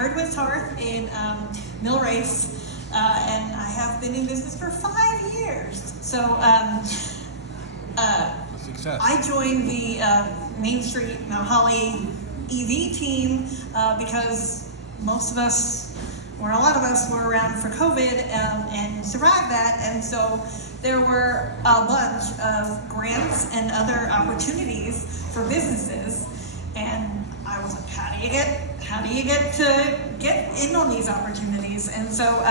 Jared Winstar in Mill Race, and I have been in business for 5 years. So I joined the Main Street Mount Holly EV team because most of us, or a lot of us, were around for COVID and survived that, and so there were a bunch of grants and other opportunities for businesses, and I was like, how do you get to get in on these opportunities? And so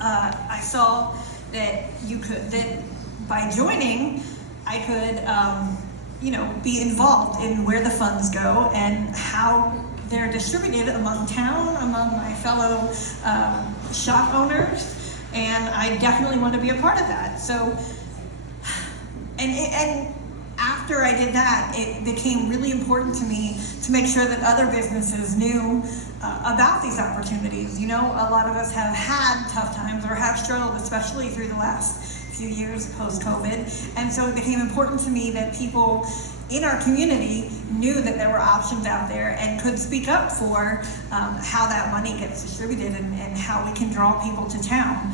I saw that by joining, I could be involved in where the funds go and how they're distributed among town, among my fellow shop owners. And I definitely want to be a part of that. So, and after I did that, it became really important to me to make sure that other businesses knew about these opportunities. You know, a lot of us have had tough times or have struggled, especially through the last few years post-COVID. And so it became important to me that people in our community knew that there were options out there and could speak up for how that money gets distributed and how we can draw people to town.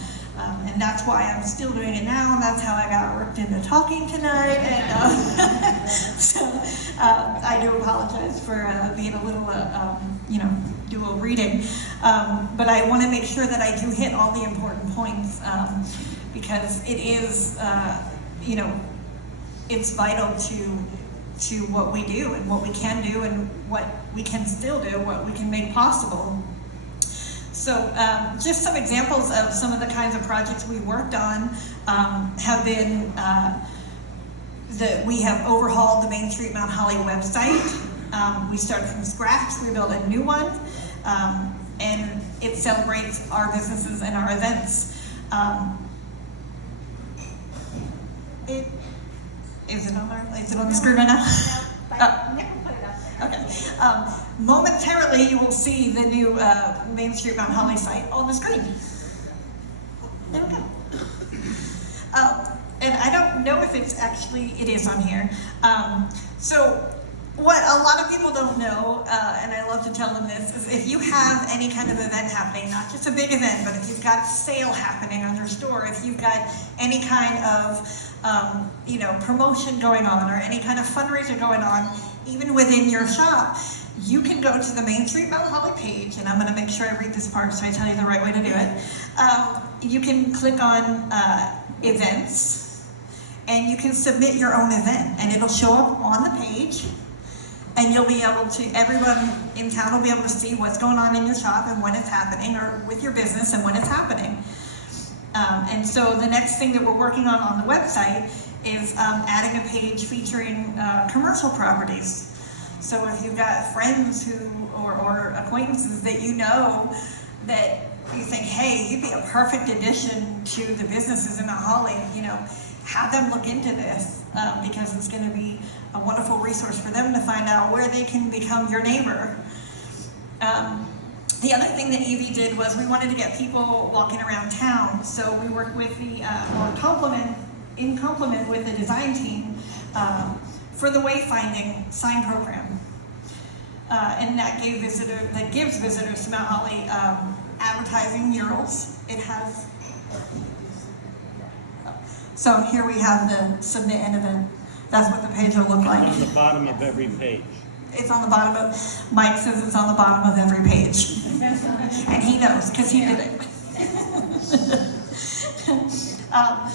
And that's why I'm still doing it now, and that's how I got worked into talking tonight. And so I do apologize for being a little, do a little reading. But I want to make sure that I do hit all the important points because it is, it's vital to what we do and what we can do and what we can still do, what we can make possible. So just some examples of some of the kinds of projects we worked on have been that we have overhauled the Main Street Mount Holly website. We started from scratch, we built a new one, and it celebrates our businesses and our events. Is it on the screen right now? Okay. Momentarily, you will see the new Main Street Mount Holly site on the screen. There we go. And I don't know if it is on here. So what a lot of people don't know, and I love to tell them this, is if you have any kind of event happening, not just a big event, but if you've got a sale happening on your store, if you've got any kind of promotion going on or any kind of fundraiser going on, even within your shop, you can go to the Main Street Mount Holly page, and I'm going to make sure I read this part so I tell you the right way to do it. You can click on events, and you can submit your own event, and it'll show up on the page, and you'll be able to, everyone in town will be able to see what's going on in your shop and when it's happening, or with your business and when it's happening. And so the next thing that we're working on the website is adding a page featuring commercial properties. So if you've got friends or acquaintances that you know that you think, hey, you'd be a perfect addition to the businesses in Mount Holly, have them look into this because it's going to be a wonderful resource for them to find out where they can become your neighbor. The other thing that EV did was we wanted to get people walking around town, so we worked with in complement with the design team for the wayfinding sign program, and that gives visitors to Mount Holly advertising murals. It has. So here we have the submit an event. That's what the page will look like. On the bottom of every page. It's on the bottom of, Mike says it's on the bottom of every page. And he knows, because he did it.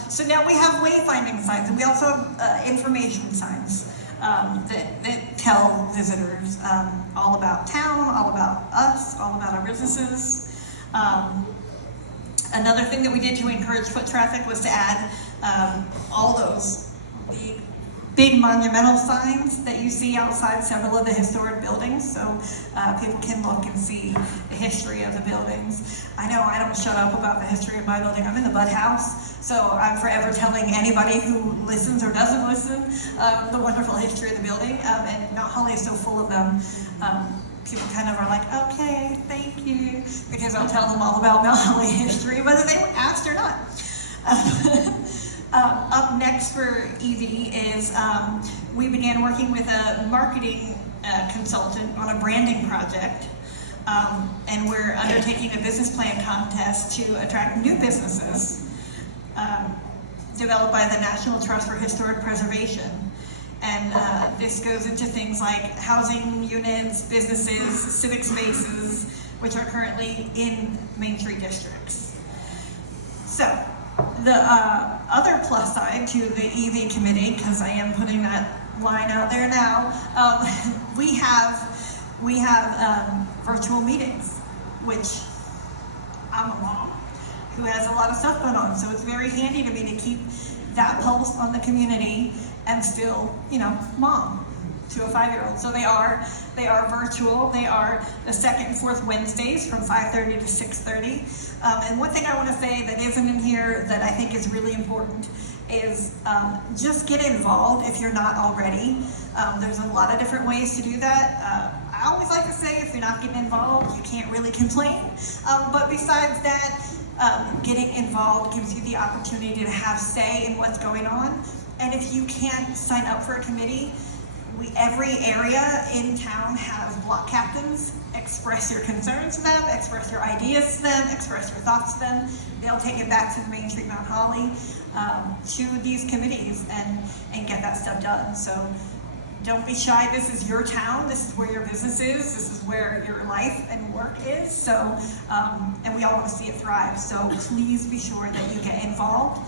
So now we have wayfinding signs, and we also have information signs that tell visitors all about town, all about us, all about our businesses. Another thing that we did to encourage foot traffic was to add all those big monumental signs that you see outside several of the historic buildings, so people can look and see the history of the buildings. I know I don't shut up about the history of my building. I'm in the Budd House, so I'm forever telling anybody who listens or doesn't listen the wonderful history of the building, and Mount Holly is so full of them. People kind of are like, okay, thank you, because I'll tell them all about Mount Holly history, whether they asked or not. Up next for EV is we began working with a marketing consultant on a branding project. And we're undertaking a business plan contest to attract new businesses developed by the National Trust for Historic Preservation. And this goes into things like housing units, businesses, civic spaces, which are currently in Main Street districts. So, the other plus side to the EV committee, because I am putting that line out there now, we have virtual meetings, which I'm a mom who has a lot of stuff going on, so it's very handy to me to keep that pulse on the community and still, you know, mom to a 5-year-old. So they are virtual. They are the second and fourth Wednesdays from 5:30 to 6:30. And one thing I want to say that isn't in here that I think is really important is just get involved if you're not already. There's a lot of different ways to do that. I always like to say if you're not getting involved, you can't really complain. But besides that, getting involved gives you the opportunity to have say in what's going on. And if you can't sign up for a committee, every area in town has block captains. Express your concerns to them, express your ideas to them, express your thoughts to them. They'll take it back to the Main Street Mount Holly, to these committees and get that stuff done. So don't be shy. This is your town. This is where your business is. This is where your life and work is. So, and we all want to see it thrive. So please be sure that you get involved.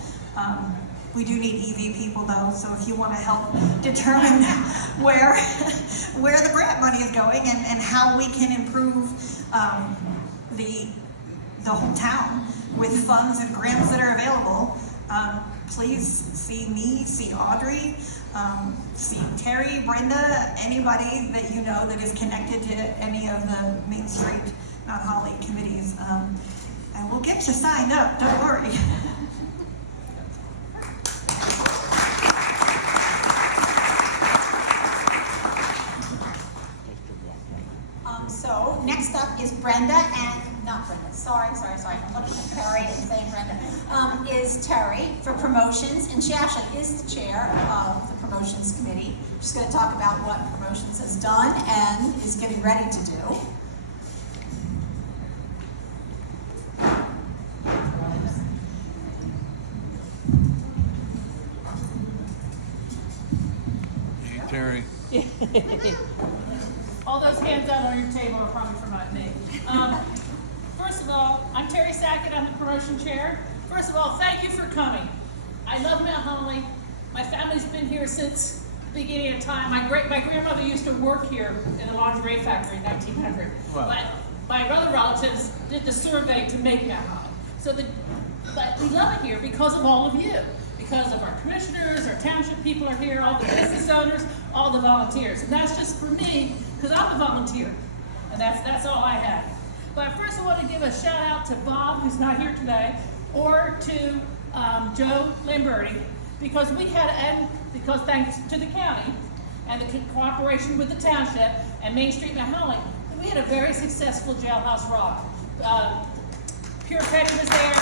We do need EV people though, so if you want to help determine where the grant money is going and how we can improve the whole town with funds and grants that are available, please see me, see Audrey, see Terry, Brenda, anybody that you know that is connected to any of the Main Street Mount Holly committees, and we'll get you signed up, don't worry. So next up is Brenda, and not Brenda, sorry, I'm looking at Terry and saying Brenda, is Terry for promotions, and she actually is the chair of the promotions committee. She's going to talk about what promotions has done and is getting ready to do. Hey, Terry. All those hands out on your table are probably for not me. First of all, I'm Terry Sackett, I'm the promotion chair. First of all, thank you for coming. I love Mount Holly. My family's been here since the beginning of time. My grandmother used to work here in a lingerie factory in 1900. Wow. But my other relatives did the survey to make Mount Holly. But we love it here because of all of you. Because of our commissioners, our township people are here, all the business owners, all the volunteers. And that's just for me, because I'm a volunteer. And that's all I have. But first I want to give a shout out to Bob, who's not here today, or to Joe Lamberti, because because thanks to the county and the cooperation with the township and Main Street Mount Holly, we had a very successful jailhouse rock. Pure Petty was there.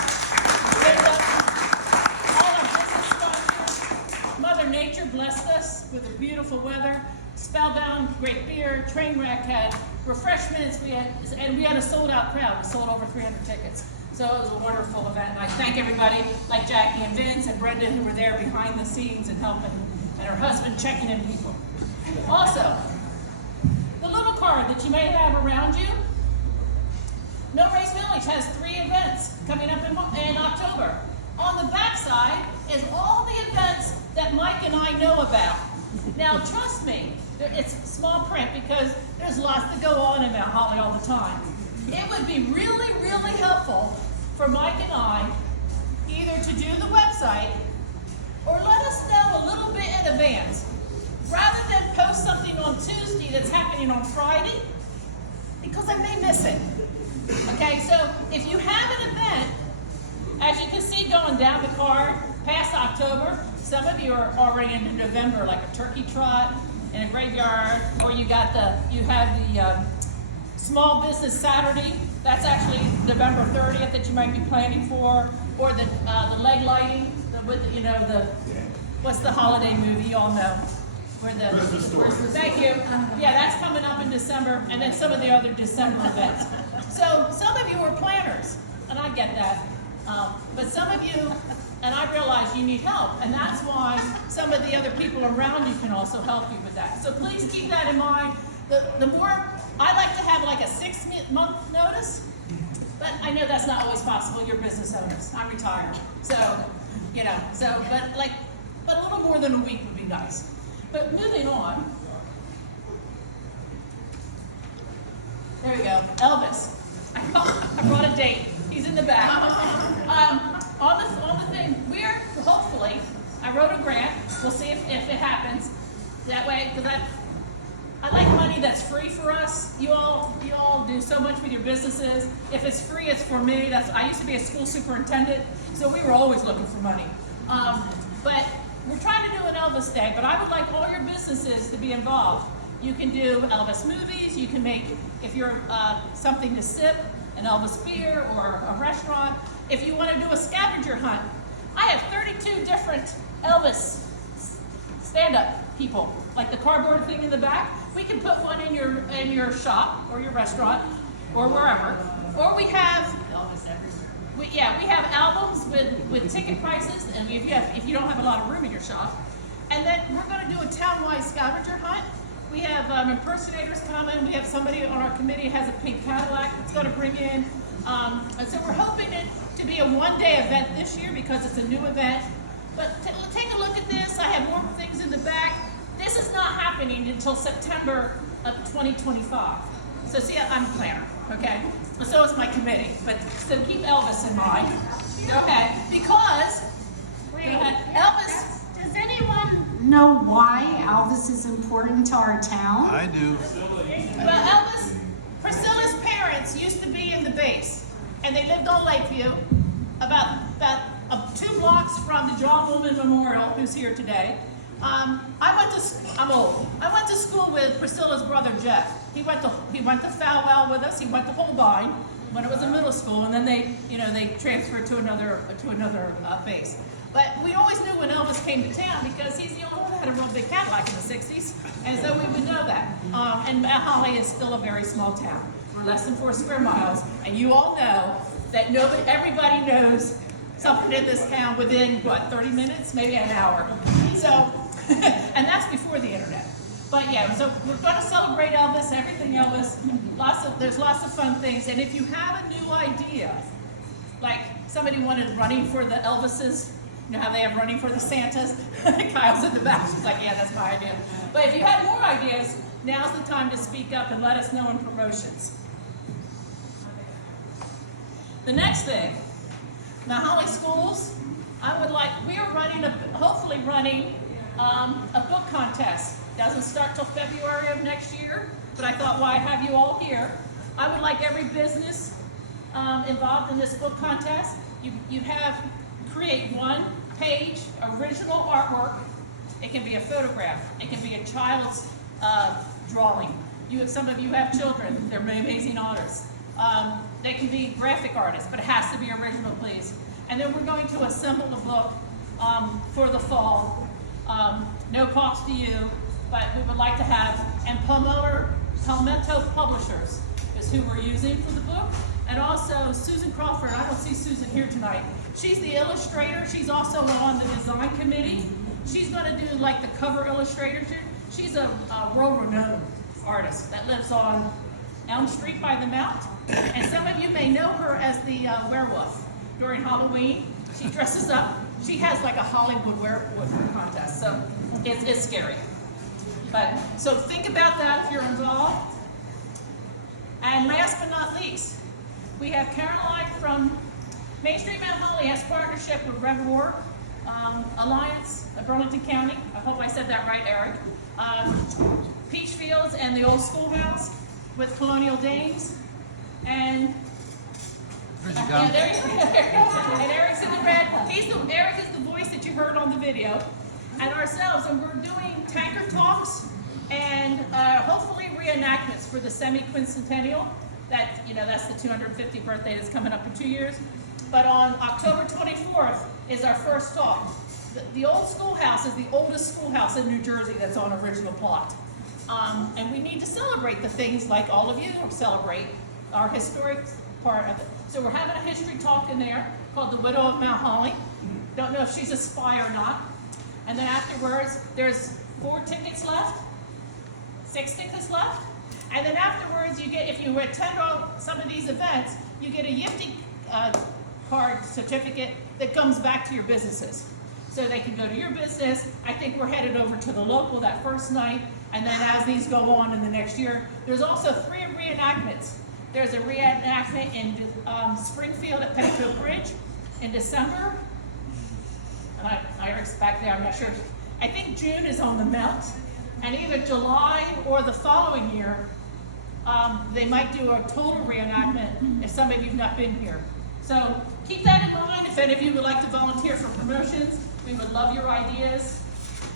Mother Nature blessed us with a beautiful weather, Spellbound, great beer, Trainwreck had refreshments, we had a sold out crowd. We sold over 300 tickets. So it was a wonderful event. And I thank everybody like Jackie and Vince and Brenda who were there behind the scenes and helping, and her husband checking in people. Also, the little card that you may have around you, No Race Village has 3 events coming up in October. On the back side is all the events that Mike and I know about. Now, trust me, it's small print because there's lots to go on in Mount Holly all the time. It would be really, really helpful for Mike and I either to do the website or let us know a little bit in advance. Rather than post something on Tuesday that's happening on Friday, because I may miss it. Okay, so if you have an event, as you can see going down the card, past October, some of you are already into November, like a turkey trot in a graveyard, or you have the Small Business Saturday. That's actually November 30th that you might be planning for, or the leg lighting, what's the holiday movie you all know? Thank you. Yeah, that's coming up in December, and then some of the other December events. So some of you are planners, and I get that. But some of you, and I realize you need help, and that's why some of the other people around you can also help you with that. So please keep that in mind. The more, I like to have like a 6-month notice, but I know that's not always possible. You're business owners. I'm retired. So, but a little more than a week would be nice. But moving on. There we go. Elvis. I brought a date. He's in the back. On the thing, hopefully, I wrote a grant. We'll see if it happens. That way, because I like money that's free for us. You all do so much with your businesses. If it's free, it's for me. I used to be a school superintendent, so we were always looking for money. But we're trying to do an Elvis Day, but I would like all your businesses to be involved. You can do Elvis movies. You can make, if you're something to sip, an Elvis beer or a restaurant. If you want to do a scavenger hunt, I have 32 different Elvis stand-up people, like the cardboard thing in the back. We can put one in your shop or your restaurant or wherever. Or we have Elvis everywhere. We have albums with ticket prices, and if you don't have a lot of room in your shop. And then we're going to do a town-wide scavenger hunt. We have impersonators coming. We have somebody on our committee has a pink Cadillac that's going to bring in. And so we're hoping it to be a one-day event this year because it's a new event. But take a look at this. I have more things in the back. This is not happening until September of 2025. So see, I'm a planner, okay? So is my committee. But so keep Elvis in mind, okay? Because Elvis. Does anyone know why Elvis is important to our town? I do. Well, Elvis, Priscilla's parents used to be in the base, and they lived on Lakeview, about 2 blocks from the John Woolman Memorial, who's here today. I'm old. I went to school with Priscilla's brother Jeff. He went to Falwell with us. He went to Holbein when it was a middle school, and then they transferred to another base. But we always knew when Elvis came to town because he's the only one that had a real big Cadillac in the 60s, and so we would know that. And Mount Holly is still a very small town. We're less than 4 square miles, and you all know that everybody knows something in this town within, 30 minutes, maybe an hour. So, and that's before the internet. But yeah, so we're going to celebrate Elvis, everything Elvis. There's lots of fun things, and if you have a new idea, like somebody wanted running for the Elvises, you know how they have running for the Santas? Kyle's in the back, she's like, yeah, that's my idea. But if you have more ideas, now's the time to speak up and let us know in promotions. The next thing, Mount Holly Schools, we are hopefully running a book contest. Doesn't start till February of next year, but I thought, why have you all here? I would like every business involved in this book contest. You create 1-page original artwork. It can be a photograph. It can be a child's drawing. Some of you have children. They're amazing artists. They can be graphic artists, but it has to be original, please. And then we're going to assemble the book for the fall. No cost to you, but we would like to have, and Palmetto Publishers is who we're using for the book. And also Susan Crawford, I don't see Susan here tonight. She's the illustrator. She's also on the design committee. She's going to do like the cover illustration. She's a world-renowned artist that lives on Elm Street by the Mount. And some of you may know her as the werewolf during Halloween. She dresses up. She has like a Hollywood werewolf contest, so it's scary. But so think about that if you're involved. And last but not least, we have Caroline from Main Street Mount Holly has partnership with Red Roar Alliance of Burlington County. I hope I said that right, Eric. Peach Fields and the old schoolhouse with Colonial Dames. And yeah, there you go. And Eric's in the red. Eric is the voice that you heard on the video. And ourselves, and we're doing tanker talks and hopefully reenactments for the semi-quincentennial. That's the 250th birthday that's coming up in 2 years. But on October 24th is our first talk. the old schoolhouse is the oldest schoolhouse in New Jersey that's on original plot. And we need to celebrate the things like all of you celebrate our historic part of it. So we're having a history talk in there called The Widow of Mount Holly. Don't know if she's a spy or not. And then afterwards, there's 4 tickets left, 6 tickets left. And then afterwards, you get, if you attend some of these events, you get a Yifty card certificate that comes back to your businesses. So they can go to your business. I think we're headed over to the local that first night. And then as these go on in the next year, there's also 3 reenactments. There's a reenactment in Springfield at Petticoat Bridge in December. Ira's back there, I'm not sure. I think June is on the Mount. And either July or the following year, they might do a total reenactment if some of you've not been here. So keep that in mind. If any of you would like to volunteer for promotions, we would love your ideas.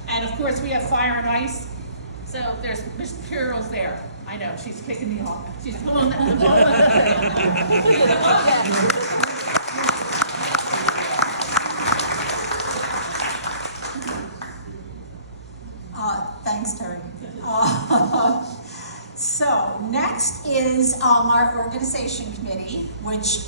And of course, we have Fire and Ice. So there's Miss Piero's there. I know, she's kicking me off. She's pulling that. Thanks, Terry. So next is our organization committee, which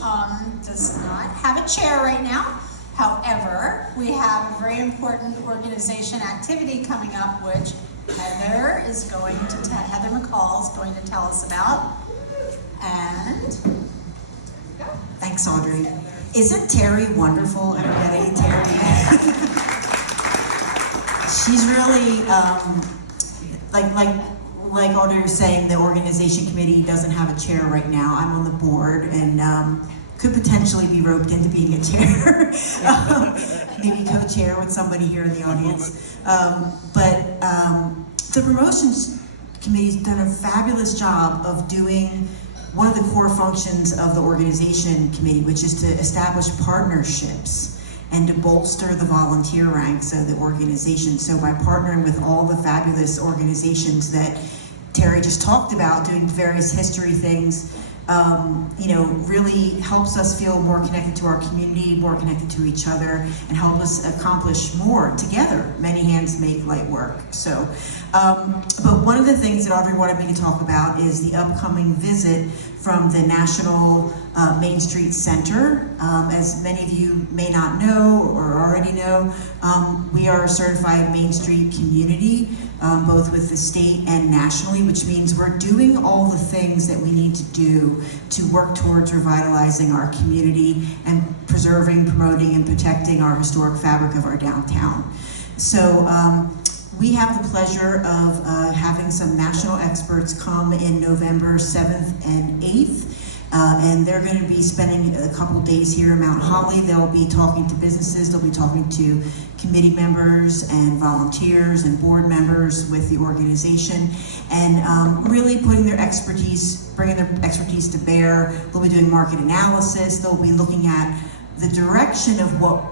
does not have a chair right now. However, we have a very important organization activity coming up, which Heather McCall is going to tell us about. And thanks, Audrey. Isn't Terry wonderful, everybody? Terry. She's really, like Audrey was saying, the organization committee doesn't have a chair right now. I'm on the board and could potentially be roped into being a chair. Maybe co-chair with somebody here in the audience. The promotions committee's done a fabulous job of doing one of the core functions of the organization committee, which is to establish partnerships and to bolster the volunteer ranks of the organization. So by partnering with all the fabulous organizations that Terry just talked about, doing various history things, really helps us feel more connected to our community, more connected to each other, and help us accomplish more together. Many hands make light work. So, but one of the things that Audrey wanted me to talk about is the upcoming visit from the National Main Street Center. As many of you may not know or already know, we are a certified Main Street community, both with the state and nationally, which means we're doing all the things that we need to do to work towards revitalizing our community and preserving, promoting, and protecting our historic fabric of our downtown. So we have the pleasure of having some national experts come in November 7th and 8th. And they're going to be spending a couple days here in Mount Holly. They'll be talking to businesses, they'll be talking to committee members and volunteers and board members with the organization, and really putting their expertise, bringing their expertise to bear. They'll be doing market analysis, they'll be looking at the direction of what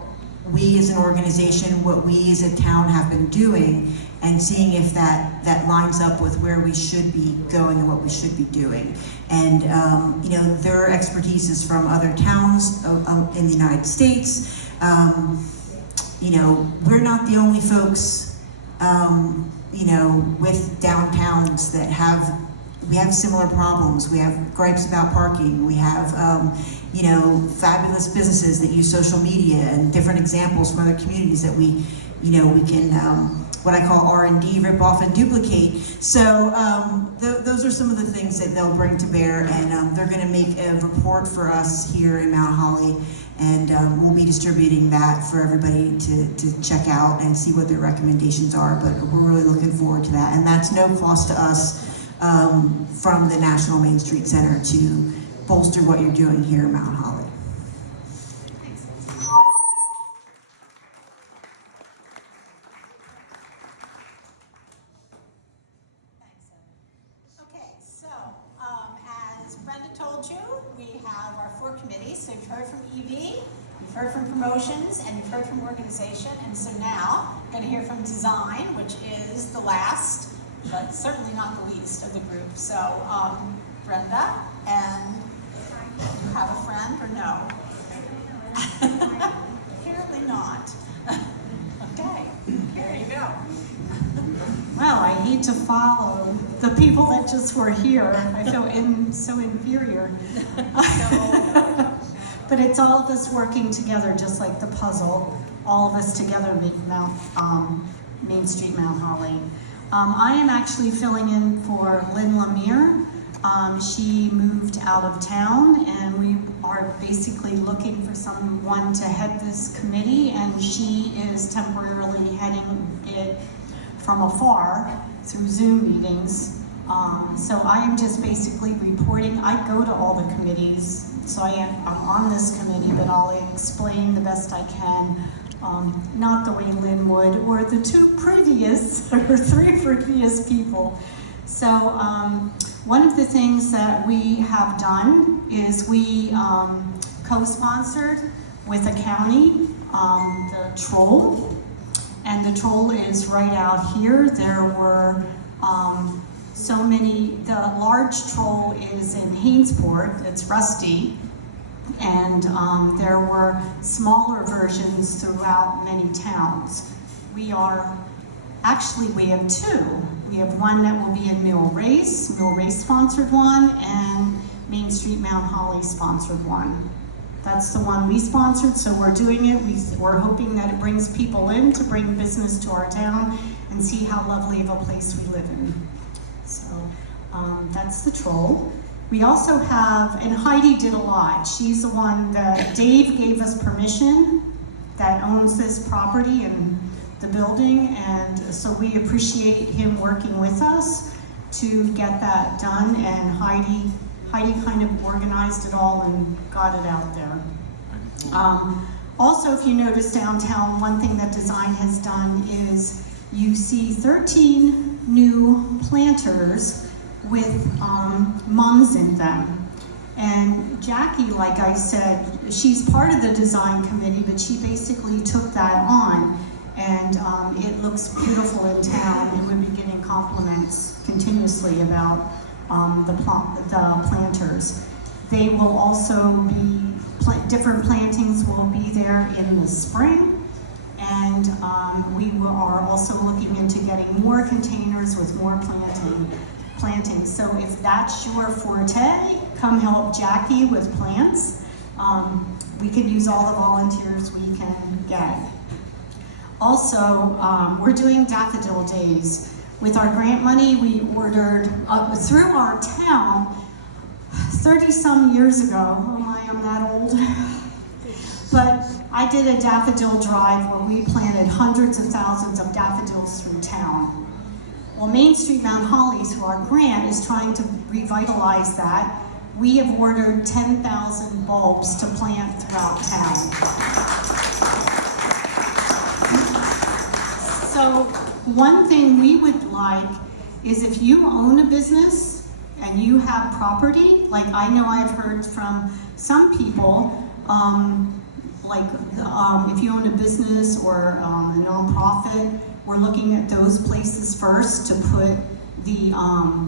we as an organization, what we as a town have been doing, and seeing if that lines up with where we should be going and what we should be doing. And their expertise is from other towns in the United States. We're not the only folks, with downtowns that we have similar problems. We have gripes about parking. We have, fabulous businesses that use social media and different examples from other communities that we can, what I call R&D, rip off and duplicate. So those are some of the things that they'll bring to bear, and they're gonna make a report for us here in Mount Holly, and we'll be distributing that for everybody to check out and see what their recommendations are, but we're really looking forward to that. And that's no cost to us from the National Main Street Center to bolster what you're doing here in Mount Holly. okay, so as Brenda told you, we have our 4 committees. So you've heard from EV, you've heard from promotions, and you've heard from organization. And so now we're going to hear from design, which is the last, but certainly not the least of the group. So Brenda, and you have a friend or no? Apparently not. people that just were here. I feel so inferior. But it's all of us working together, just like the puzzle. All of us together make Main Street Mount Holly. I am actually filling in for Lynn Lemire. She moved out of town, and we are basically looking for someone to head this committee, and she is temporarily heading it from afar through Zoom meetings. So I am just basically reporting. I go to all the committees, so I'm on this committee, but I'll explain the best I can. Not the way Lynn would, or the two previous, or three previous people. So one of the things that we have done is we co-sponsored with a county, the Troll, and the Troll is right out here. There were so many, the large Troll is in Hainesport, it's rusty, and there were smaller versions throughout many towns. We have two. We have one that will be in Mill Race sponsored one, and Main Street Mount Holly sponsored one. That's the one we sponsored, so we're doing it. We're hoping that it brings people in to bring business to our town and see how lovely of a place we live in. So that's the Troll. We also have, and Heidi did a lot. She's the one that Dave gave us permission that owns this property and the building, and so we appreciate him working with us to get that done, and Heidi kind of organized it all and got it out there. Also, if you notice downtown, one thing that design has done is you see 13 new planters with mums in them. And Jackie, like I said, she's part of the design committee, but she basically took that on, and it looks beautiful in town, and we've been getting compliments continuously about the planters. They will also be, different plantings will be there in the spring, and we are also looking into getting more containers with more planting. So if that's your forte, come help Jackie with plants. We can use all the volunteers we can get. Also, we're doing daffodil days. With our grant money, we ordered, through our town, 30-some years ago, oh my, I'm that old, but I did a daffodil drive where we planted hundreds of thousands of daffodils through town. Well, Main Street Mount Holly, through our grant, is trying to revitalize that. We have ordered 10,000 bulbs to plant throughout town. So one thing we would like is if you own a business and you have property, like I know I've heard from some people, if you own a business or a nonprofit, we're looking at those places first to put the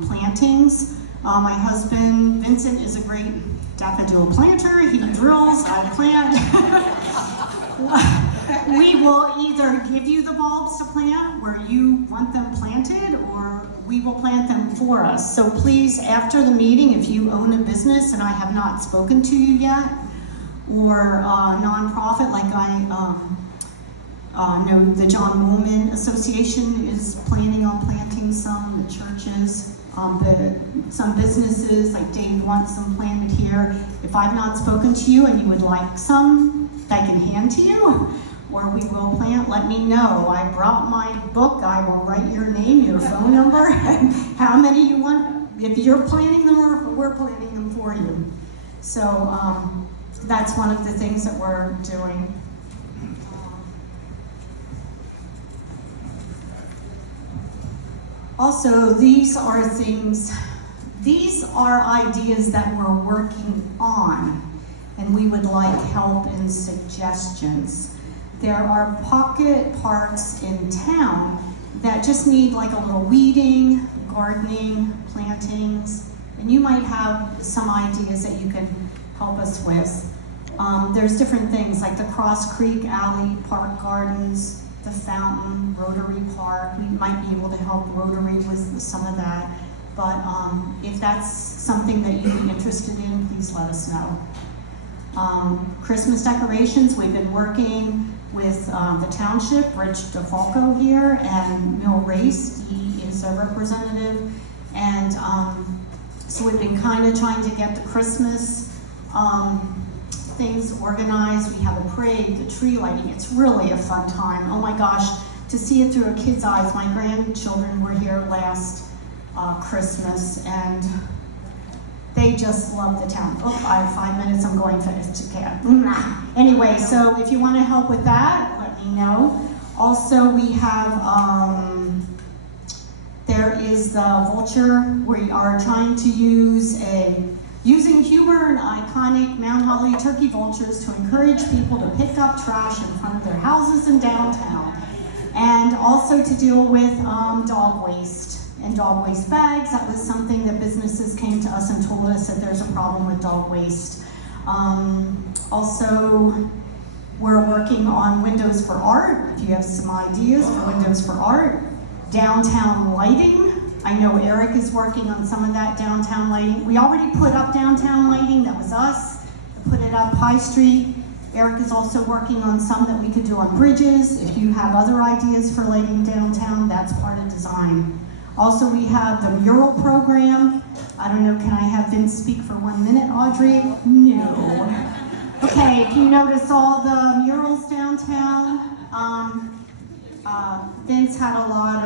plantings. My husband, Vincent, is a great daffodil planter. He drills, I plant. We will either give you the bulbs to plant where you want them planted, or we will plant them for us. So please, after the meeting, if you own a business and I have not spoken to you yet, or a nonprofit like I know the John Woolman Association is planning on planting some, the churches, some businesses, like Dave wants some planted here. If I've not spoken to you and you would like some that I can hand to you, or we will plant, let me know. I brought my book, I will write your name, your phone number, and how many you want, if you're planting them or if we're planting them for you. So that's one of the things that we're doing. Also, these are ideas that we're working on, and we would like help and suggestions. There are pocket parks in town that just need like a little weeding, gardening, plantings, and you might have some ideas that you can help us with. There's different things like the Cross Creek Alley Park Gardens, the Fountain, Rotary Park. We might be able to help Rotary with some of that. But if that's something that you'd be interested in, please let us know. Christmas decorations, we've been working with the township, Rich DeFalco here, and Mill Race, he is a representative. And so we've been kind of trying to get the Christmas things organized. We have a parade, the tree lighting, it's really a fun time. Oh my gosh, to see it through a kid's eyes. My grandchildren were here last Christmas, and they just love the town. Oh, I have 5 minutes, I'm going fast. Anyway, so if you want to help with that, let me know. Also, we have, there is the Vulture. We are trying to using humor and iconic Mount Holly turkey vultures to encourage people to pick up trash in front of their houses in downtown. And also to deal with dog waste and dog waste bags. That was something that businesses came to us and told us that there's a problem with dog waste. Also, we're working on windows for art. If you have some ideas for windows for art. Downtown lighting. I know Eric is working on some of that downtown lighting. We already put up downtown lighting, that was us. We put it up High Street. Eric is also working on some that we could do on bridges. If you have other ideas for lighting downtown, that's part of design. Also, we have the mural program. I don't know, can I have Vince speak for 1 minute, Audrey? No. Okay, if you notice all the murals downtown, Vince had a lot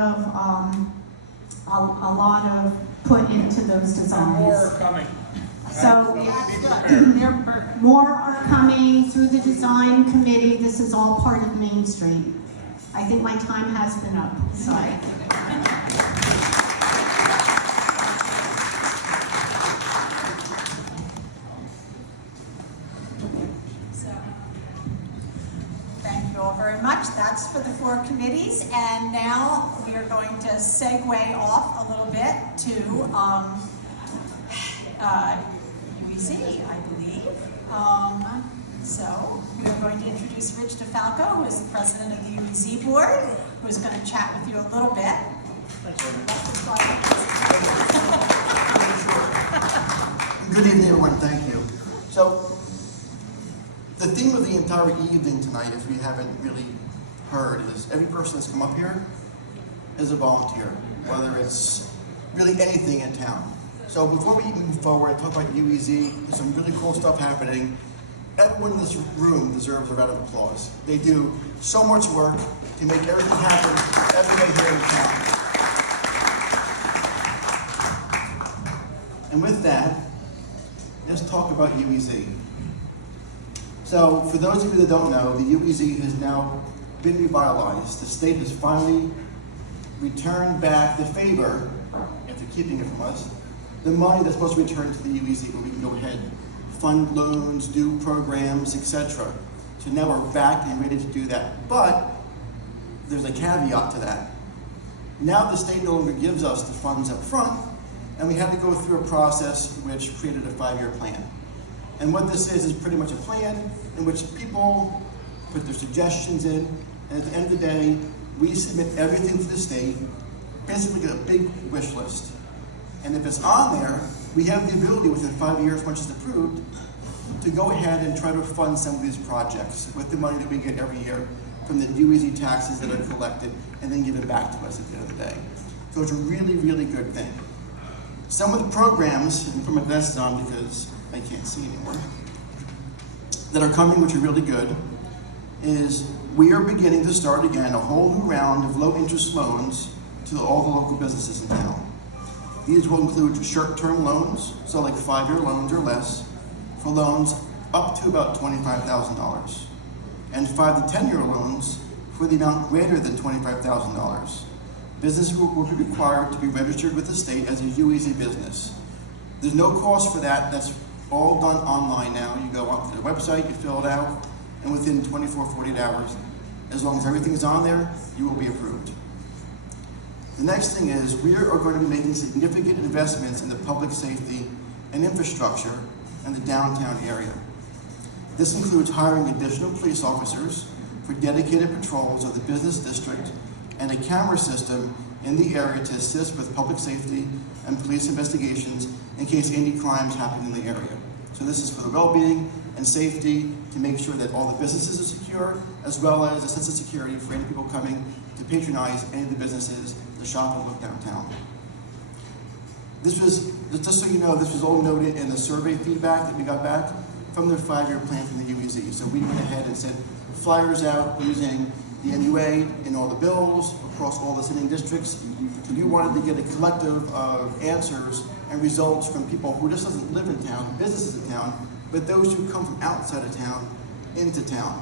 of put into those designs. More are coming. So more are coming through the design committee. This is all part of Main Street. I think my time has been up. Sorry. Thank you all very much. That's for the 4 committees. And now we are going to segue off a little bit to UEZ, I believe. So we are going to introduce Rich DeFalco, who is the president of the UEZ board, who is going to chat with you a little bit. Good evening, everyone. Thank you. So, the theme of the entire evening tonight, if we haven't really heard, is every person that's come up here is a volunteer, whether it's really anything in town. So before we move forward, talk about UEZ, there's some really cool stuff happening. Everyone in this room deserves a round of applause. They do so much work to make everything happen every day here in town. And with that, let's talk about UEZ. So, for those of you that don't know, the UEZ has now been revitalized. The state has finally returned back the favor, after keeping it from us, the money that's supposed to return to the UEZ, where we can go ahead, fund loans, do programs, etc. So now we're back and ready to do that. But there's a caveat to that. Now the state no longer gives us the funds up front, and we had to go through a process which created a 5-year plan. And what this is pretty much a plan in which people put their suggestions in, and at the end of the day, we submit everything to the state, basically get a big wish list. And if it's on there, we have the ability within 5 years, once it's approved, to go ahead and try to fund some of these projects with the money that we get every year from the UEZ taxes that are collected and then given back to us at the end of the day. So it's a really, really good thing. Some of the programs, and put my glasses on because I can't see anymore, that are coming, which are really good, is we are beginning to start again a whole new round of low interest loans to all the local businesses in town. These will include short-term loans, so like 5-year loans or less, for loans up to about $25,000, and 5 to 10-year loans for the amount greater than $25,000. Businesses will be required to be registered with the state as a UEZ business. There's no cost for that. That's all done online now. You go onto the website, you fill it out, and within 24, 48 hours, as long as everything's on there, you will be approved. The next thing is we are going to be making significant investments in the public safety and infrastructure in the downtown area. This includes hiring additional police officers for dedicated patrols of the business district and a camera system in the area to assist with public safety and police investigations in case any crimes happen in the area. So this is for the well-being and safety, to make sure that all the businesses are secure, as well as a sense of security for any people coming to patronize any of the businesses, to shop and look downtown. This was, just so you know, this was all noted in the survey feedback that we got back from their 5-year plan from the UEZ. So we went ahead and sent flyers out using the NUA in all the bills, across all the sitting districts. We wanted to get a collective of answers and results from people who just doesn't live in town, businesses in town, but those who come from outside of town into town.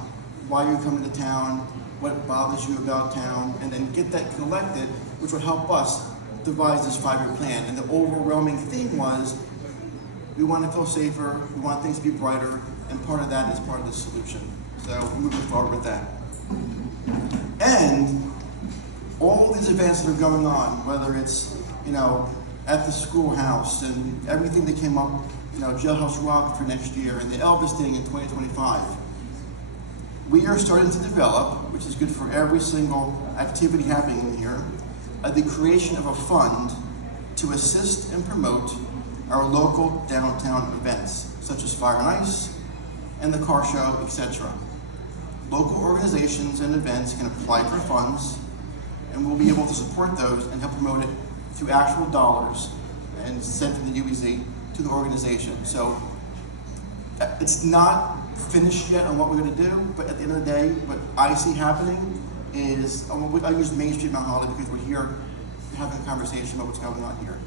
Why you're coming to town, what bothers you about town, and then get that collected, which will help us devise this 5-year plan. And the overwhelming theme was, we want to feel safer, we want things to be brighter, and part of that is part of the solution. So we're moving forward with that. And all these events that are going on, whether it's, at the schoolhouse and everything that came up, Jailhouse Rock for next year and the Elvis thing in 2025, we are starting to develop, which is good for every single activity happening in here, the creation of a fund to assist and promote our local downtown events, such as Fire and Ice and the car show, etc. Local organizations and events can apply for funds, and we'll be able to support those and help promote it through actual dollars and sent from the UEZ to the organization. So it's not finished yet on what we're going to do, but at the end of the day, what I see happening is, I use Main Street Mount Holly because we're here having a conversation about what's going on here.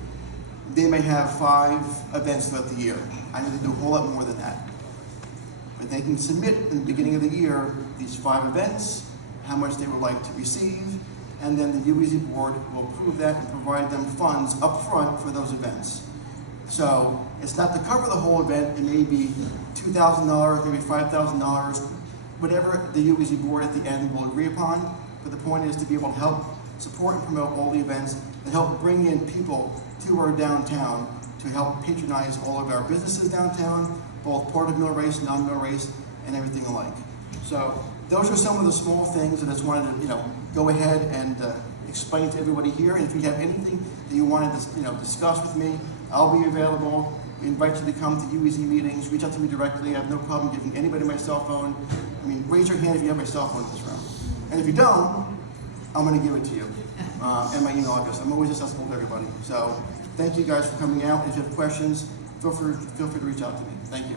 They may have 5 events throughout the year. I need to do a whole lot more than that. But they can submit in the beginning of the year these 5 events, how much they would like to receive, and then the UEZ board will approve that and provide them funds up front for those events. So it's not to cover the whole event. It may be $2,000, maybe $5,000, whatever the UEZ board at the end will agree upon. But the point is to be able to help support and promote all the events and help bring in people to our downtown to help patronize all of our businesses downtown, both part of mill race, non-mill race, and everything alike. So those are some of the small things that I just wanted to, go ahead and explain to everybody here. And if you have anything that you wanted to, discuss with me, I'll be available. We invite you to come to UEZ meetings. Reach out to me directly. I have no problem giving anybody my cell phone. Raise your hand if you have my cell phone in this room. And if you don't, I'm going to give it to you. And my email address. I'm always accessible to everybody. So thank you guys for coming out. If you have questions, feel free to reach out to me. Thank you.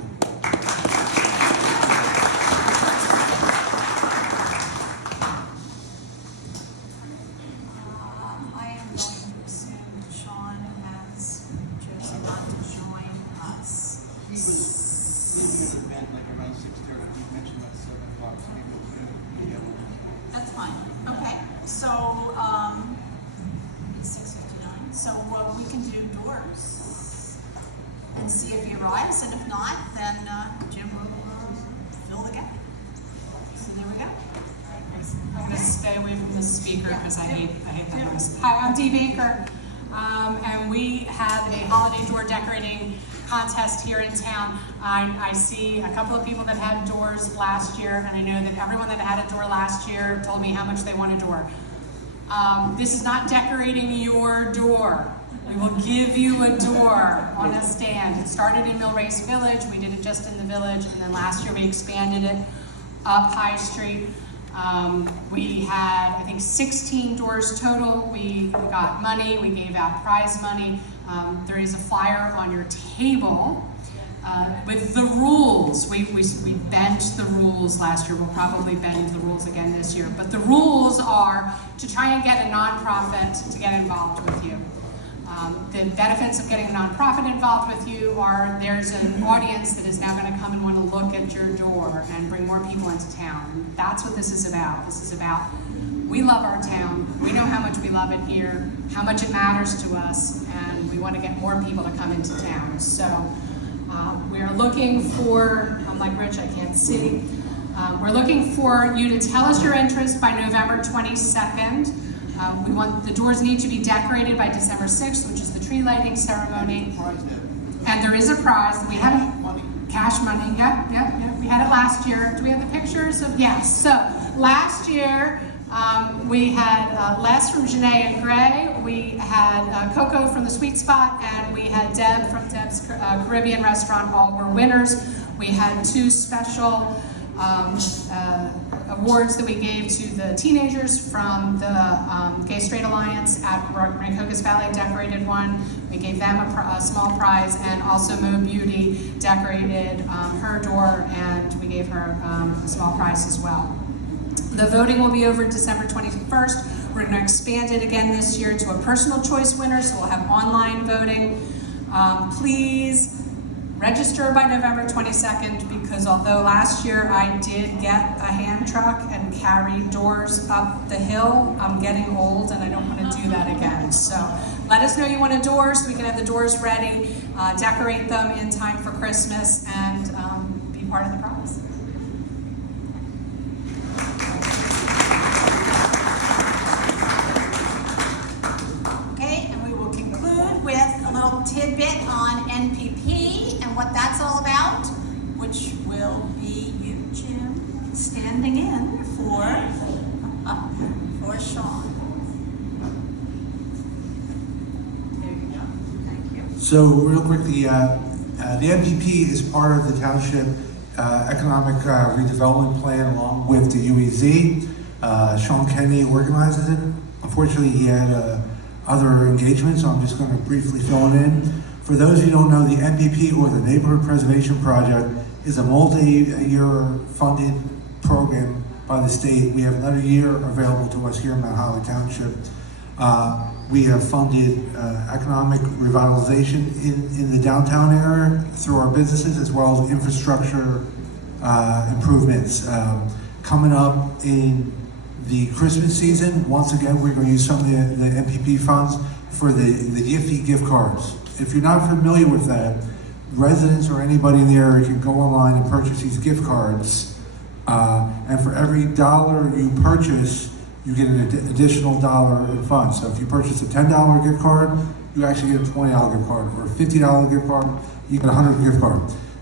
I am going to assume Sean has chosen not to join us. He was an event like around 6:30. He mentioned about 7 o'clock. So maybe we'll do it. That's fine. Okay. So, it's 6:59. So we can do doors and see if he arrives, and if not, then Jim will fill the gap. So there we go. I'm going to stay away from the speaker because I hate that noise. Hi, I'm Dee Baker, and we have a holiday door decorating contest here in town. I see a couple of people that had doors last year, and I know that everyone that had a door last year told me how much they want a door. This is not decorating your door. We will give you a door on a stand. It started in Mill Race Village. We did it just in the village, and then last year we expanded it up High Street. We had, I think, 16 doors total. We got money. We gave out prize money. There is a flyer on your table with the rules. We bent the rules last year. We'll probably bend the rules again this year. But the rules are to try and get a nonprofit to get involved with you. The benefits of getting a nonprofit involved with you are there's an audience that is now going to come and want to look at your door and bring more people into town. And that's what this is about. This is about, we love our town. We know how much we love it here, how much it matters to us, and we want to get more people to come into town. So we are looking for, I'm like Rich, I can't see. We're looking for you to tell us your interest by November 22nd. We want the doors need to be decorated by December 6th, which is the tree lighting ceremony. And there is a prize. We haven't, cash money, yep. We had it last year. Do we have the pictures of, yes. So last year, We had Les from Janae and Gray, we had Coco from the Sweet Spot, and we had Deb from Deb's Caribbean Restaurant. All were winners. We had 2 special awards that we gave to the teenagers from the Gay Straight Alliance at Rancocas Valley decorated one. We gave them a small prize, and also Mo Beauty decorated her door, and we gave her a small prize as well. The voting will be over December 21st. We're going to expand it again this year to a personal choice winner, so we'll have online voting. Please register by November 22nd, because although last year I did get a hand truck and carry doors up the hill, I'm getting old and I don't want to do that again. So let us know you want a door so we can have the doors ready, decorate them in time for Christmas, and be part of the process. Okay, and we will conclude with a little tidbit on NPP and what that's all about, which will be you, Jim, standing in for Sean. There you go. Thank you. So real quick, the MPP is part of the township economic redevelopment plan along with the UEZ. Sean Kennedy organizes it. Unfortunately, he had other engagements, so I'm just going to briefly fill it in. For those who don't know, the MPP, or the Neighborhood Preservation Project, is a multi-year funded program by the state. We have another year available to us here in Mount Holly Township. We have funded economic revitalization in the downtown area through our businesses, as well as infrastructure improvements. Coming up in the Christmas season, once again, we're going to use some of the MPP funds for the Giphy gift cards. If you're not familiar with that, residents or anybody in the area can go online and purchase these gift cards. And for every $1 you purchase, you get an additional $1 in funds. So if you purchase a $10 gift card, you actually get a $20 gift card, or a $50 gift card, you get a $100 gift card.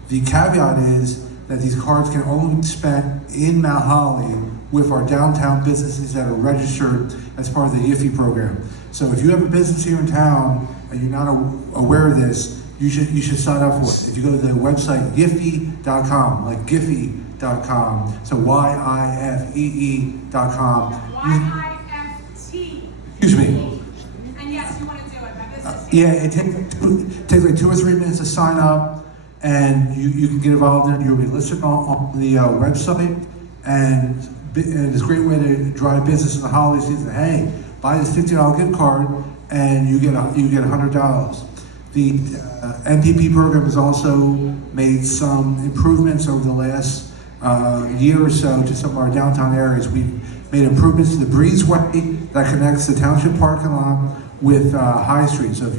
The caveat is that these cards can only be spent in Mount Holly with our downtown businesses that are registered as part of the Giphy program. So if you have a business here in town and you're not aware of this, you should sign up for it. If you go to the website Giphy.com, like Giphy.com, so YIFEE.com. YIFT. Excuse me. And yes, you want to do it. My business. Yeah, it takes like 2 or 3 minutes to sign up, and you can get involved in it. You'll be listed on the website, and it's a great way to drive business in the holiday season. Hey, buy this $50 gift card, and you get $100. The MPP program has also made some improvements over the last year or so to some of our downtown areas. We've made improvements to the breezeway that connects the township parking lot with High Street. So if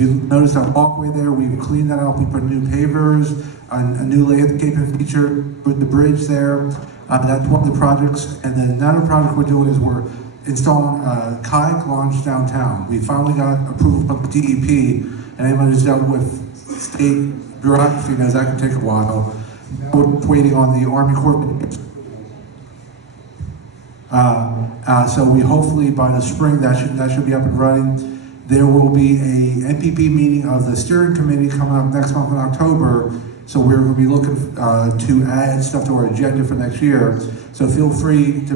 you notice that walkway there, we've cleaned that up. We put new pavers, a new landscaping feature with the bridge there. That's one of the projects. And then another project we're doing is we're installing a kayak launch downtown. We finally got approval from the DEP, and anybody who's dealt with state bureaucracy knows that can take a while. We're waiting on the Army Corps. So we hopefully by the spring that should be up and running. There will be a NPP meeting of the steering committee coming up next month in October. So we're going to be looking to add stuff to our agenda for next year. So feel free to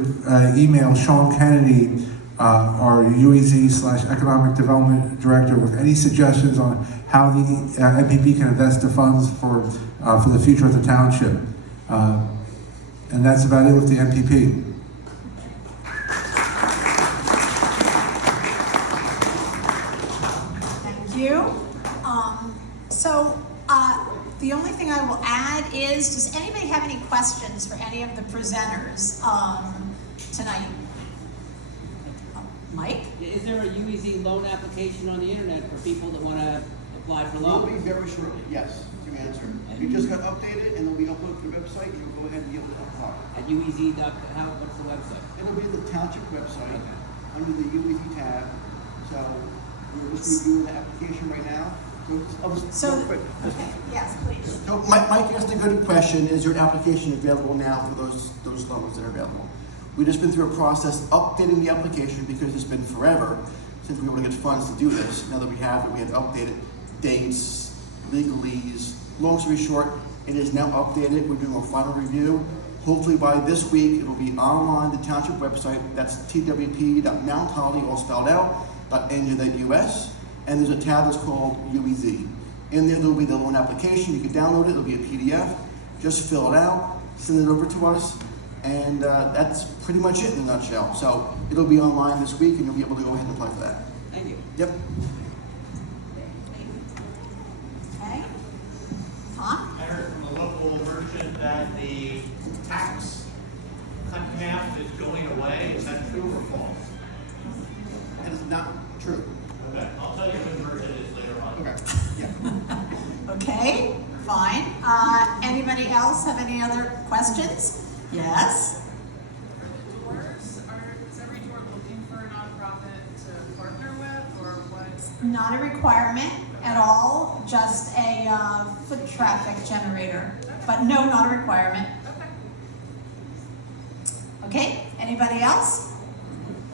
email Sean Kennedy, our UEZ/Economic Development Director, with any suggestions on how the NPP can invest the funds for the future of the township. And that's about it with the NPP. Thank you. The only thing I will add is, does anybody have any questions for any of the presenters tonight? Mike? Is there a UEZ loan application on the internet for people that want to apply for Will be loans? very shortly, yes, to answer. You just got updated, and they'll be uploaded to the website, you'll go ahead and be able to apply. At UEZ, what's the website? It'll be the township website, under the UEZ tab, so we're just reviewing the application right now. Okay, yes, please. So Mike asked a good question, is your application available now for those loans that are available? We've just been through a process updating the application because it's been forever since we were able to get funds to do this. Now that we have it, we have to update it, dates, legalese. Long story short, it is now updated. We're doing a final review. Hopefully by this week, it'll be online, the township website. That's twp.mountholly, all spelled out, .nj.us. And there's a tab that's called UEZ. In there, there'll be the loan application. You can download it. It'll be a PDF. Just fill it out, send it over to us, and that's pretty much it in a nutshell. So it'll be online this week, and you'll be able to go ahead and apply for that. Thank you. Yep. Okay. Tom? I heard from a local merchant that the tax cut in half is going away. Is that true or false? That is not true. Okay, I'll tell you who the merchant is later on. Okay. Yeah. Okay, fine. Anybody else have any other questions? Yes? Is every door looking for a nonprofit to partner with, or what's? Not a requirement at all, just a foot traffic generator, but no, not a requirement. Okay, anybody else?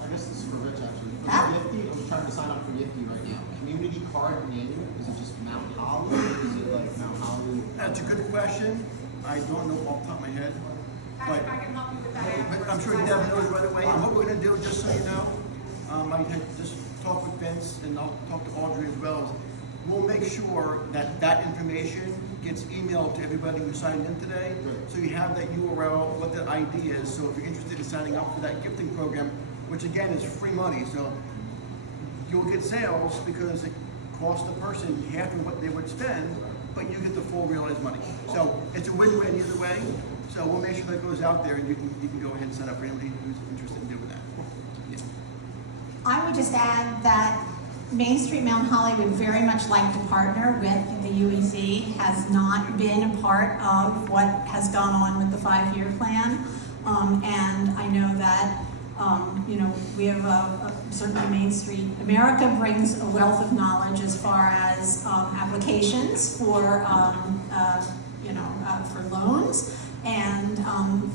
I guess this is for Rich actually. For Huh? Nifty, I'm trying to sign up for Nifty right now. Community card manual, is it just Mount Holly? Is it like Mount Holly? That's a good question. I don't know off the top of my head. But I can help you with that. but I'm sure Devin knows right away. And what we're gonna do, just so you know, I had just talked with Vince and I'll talk to Audrey as well, is we'll make sure that that information gets emailed to everybody who signed in today. So you have that URL, what that ID is. So if you're interested in signing up for that gifting program, which again is free money, so you'll get sales because it costs the person half of what they would spend, but you get the full realized money. So it's a win-win either way. So we'll make sure that goes out there and you can go ahead and sign up for anybody who's interested in doing that. Yeah. I would just add that Main Street Mount Holly would very much like to partner with the UEZ, has not been a part of what has gone on with the 5-year plan. And I know that, we have certainly Main Street. America brings a wealth of knowledge as far as applications for, for loans. And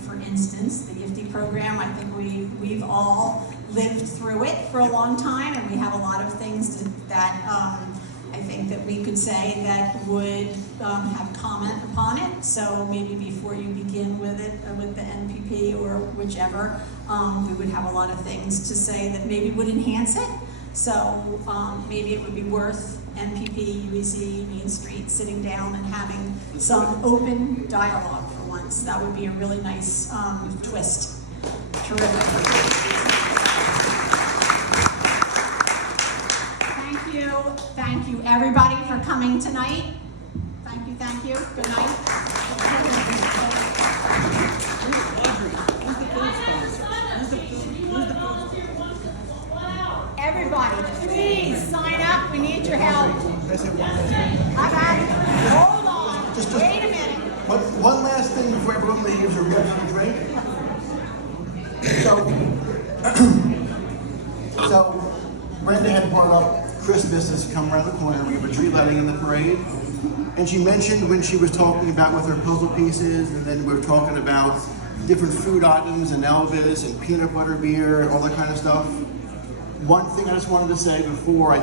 for instance, the Gifty program, I think we've all lived through it for a long time, and we have a lot of things that I think that we could say that would have comment upon it. So maybe before you begin with it, with the NPP or whichever, we would have a lot of things to say that maybe would enhance it. So maybe it would be worth NPP, UEZ, Main Street sitting down and having some open dialogue for once. That would be a really nice twist. Terrific. Thank you everybody for coming tonight. Thank you. Good night. Everybody, please sign up. We need your help. Hold on. Wait a minute. One last thing before everyone leaves or grabs a drink. So Brenda had brought up Christmas has come around the corner. We have a tree lighting in the parade. And she mentioned when she was talking about with her puzzle pieces, and then we were talking about different food items and Elvis and peanut butter beer and all that kind of stuff. One thing I just wanted to say before I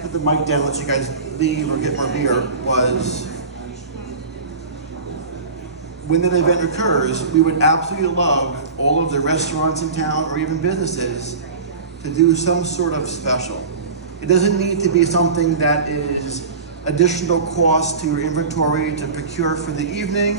put the mic down and let you guys leave or get more beer was, when that event occurs, we would absolutely love all of the restaurants in town or even businesses to do some sort of special. It doesn't need to be something that is additional cost to your inventory to procure for the evening.